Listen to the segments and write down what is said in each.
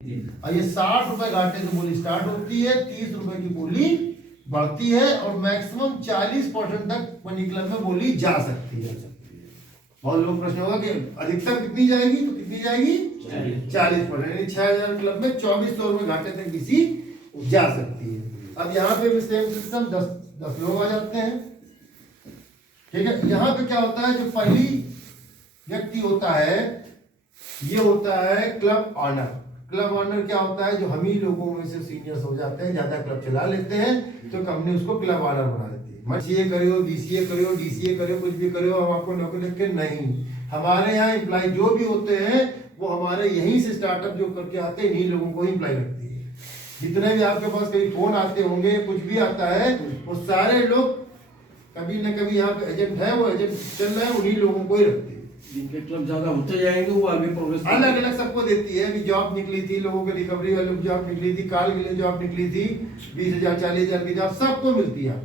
और ये 60 रुपए घाटे से बोली स्टार्ट होती है, 30 रुपए की बोली बढ़ती है और मैक्सिमम 40% तक मनी क्लब में बोली जा सकती है। बहुत लोग प्रश्न होगा कि अधिकतम कितनी जाएगी, तो कितनी जाएगी 40%, यानी 6000 क्लब में 2400 रुपए घाटे तक बीसी जा सकती है। अब यहाँ पे भी सेम सिस्टम 10 लोग आ जाते हैं, ठीक है। यहाँ पे क्या होता है, जो पहली व्यक्ति होता है ये होता है क्लब ऑनर। क्लब ऑनर क्या होता है, जो हम ही लोगों में से सीनियर्स हो जाते हैं, ज्यादा क्लब चला लेते हैं, तो कंपनी उसको क्लब ऑनर बना देती है। मत सीए करो, बीसीए करो, डीसीए करो, कुछ भी करो, हम आपको नौकरी लिख के नहीं। हमारे यहाँ एम्प्लॉय जो भी होते हैं वो हमारे यहीं से स्टार्टअप जो करके आते हैं, इन्हीं लोगों को ही एम्प्लॉय रखती है। जितने भी आपके पास कहीं फोन आते होंगे, कुछ भी आता है, वो सारे लोग कभी न कभी यहाँ पे एजेंट है, वो एजेंट चल रहे हैं, उन्हीं लोगों को ही रखते हैं। जिनके क्लब ज्यादा होते जाएंगे वो आगे प्रोग्रेस अलग अलग सबको देती है। अभी जॉब निकली थी लोगों के, रिकवरी वालों की जॉब निकली थी, काल के लिए जॉब निकली थी, 20,000 40,000 की जॉब सबको मिलती है,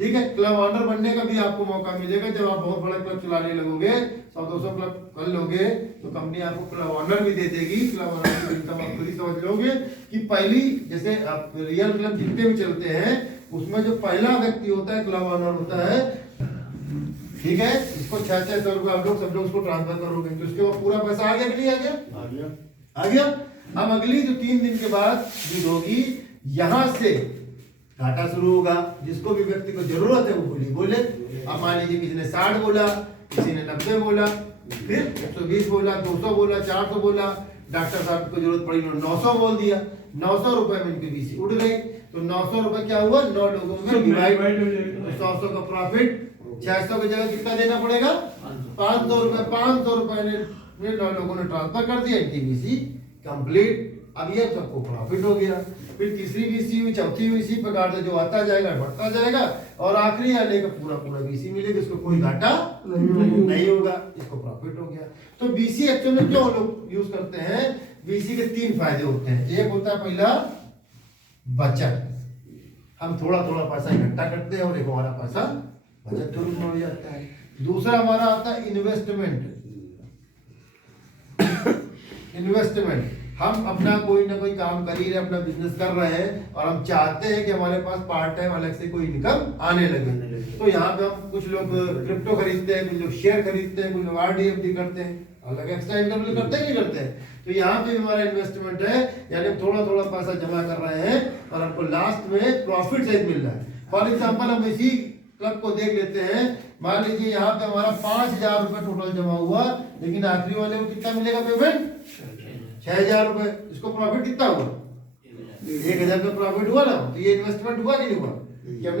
ठीक है। क्लब ऑनर बनने का भी आपको मौका मिलेगा। जब आप बहुत बड़ा क्लब चलाने लगोगे, 100-200 क्लब कर लोगे, तो कंपनी आपको क्लब ऑनर भी दे देगी। क्लब ऑनर की इनकम आप खुद ही समझ लोगे कि पहली, जैसे आप रियल क्लब जितने भी चलते हैं उसमें जो पहला व्यक्ति होता है क्लब ऑनर होता है, ठीक है। इसको 600 रुपए आप लोग सब लोग उसको ट्रांसफर करोगे, तो उसके बाद पूरा पैसा आ गया कि नहीं आ गया? आ गया। अब अगली जो 3 दिन के बाद बिड होगी, यहां से घाटा शुरू होगा। जिसको भी व्यक्ति को जरूरत है वो बोले। अब मान लीजिए किसी ने 60 बोला, किसी ने 90 बोला, फिर 120 बोला, 200 बोला, 400 बोला, डॉक्टर साहब को जरूरत पड़ी 900 बोल दिया। 900 रुपए में इनकी बीसी उड़ गई। तो 900 रुपए क्या हुआ, 9 लोगों में डिवाइड, 100 का प्रॉफिट। 600 की जगह कितना देना पड़ेगा, 500 रुपए। 500 रुपए ने 9 लोगों ने ट्रांसफर कर दिया, इनकी बीसी कंप्लीट। अब ये सबको प्रॉफिट हो गया। फिर तीसरी बीसी हुई, चौथी हुई, इसी प्रकार से जो आता जाएगा बढ़ता जाएगा, और आखिरी वाले का पूरा बीसी मिलेगा, इसको कोई घाटा नहीं होगा, इसको प्रॉफिट हो गया। तो बीसी एक्चुअल में क्यों लोग यूज करते हैं, बीसी के 3 फायदे होते हैं। एक होता है पहला बचत, हम थोड़ा पैसा इकट्ठा करते हैं और एक हमारा पैसा बचत के रूप में हो जाता है। दूसरा हमारा आता है इन्वेस्टमेंट। इन्वेस्टमेंट, हम अपना कोई ना कोई काम कर ही रहे, अपना बिजनेस कर रहे हैं, और हम चाहते हैं कि हमारे पास पार्ट टाइम अलग से कोई इनकम आने लगे। तो यहाँ पे हम कुछ लोग क्रिप्टो खरीदते हैं, कुछ लोग शेयर खरीदते हैं, कुछ लोग आरडीएफडी करते हैं, अलग एक्स्ट्रा इनकम करते हैं, नहीं करते हैं। तो यहाँ पे हमारा इन्वेस्टमेंट है, यानी थोड़ा पैसा जमा कर रहे हैं और हमको लास्ट में प्रॉफिट सहित मिल रहा है। फॉर एग्जाम्पल हम इसी क्लब को देख लेते हैं, मान लीजिए यहाँ पे हमारा 5000 रुपए टोटल जमा हुआ, लेकिन आखिरी वाले को कितना मिलेगा पेमेंट, 6000 रुपए। इसको प्रॉफिट कितना हुआ, 1000 का प्रॉफिट हुआ ना। तो ये इन्वेस्टमेंट हुआ कि नहीं हुआ, कि हमने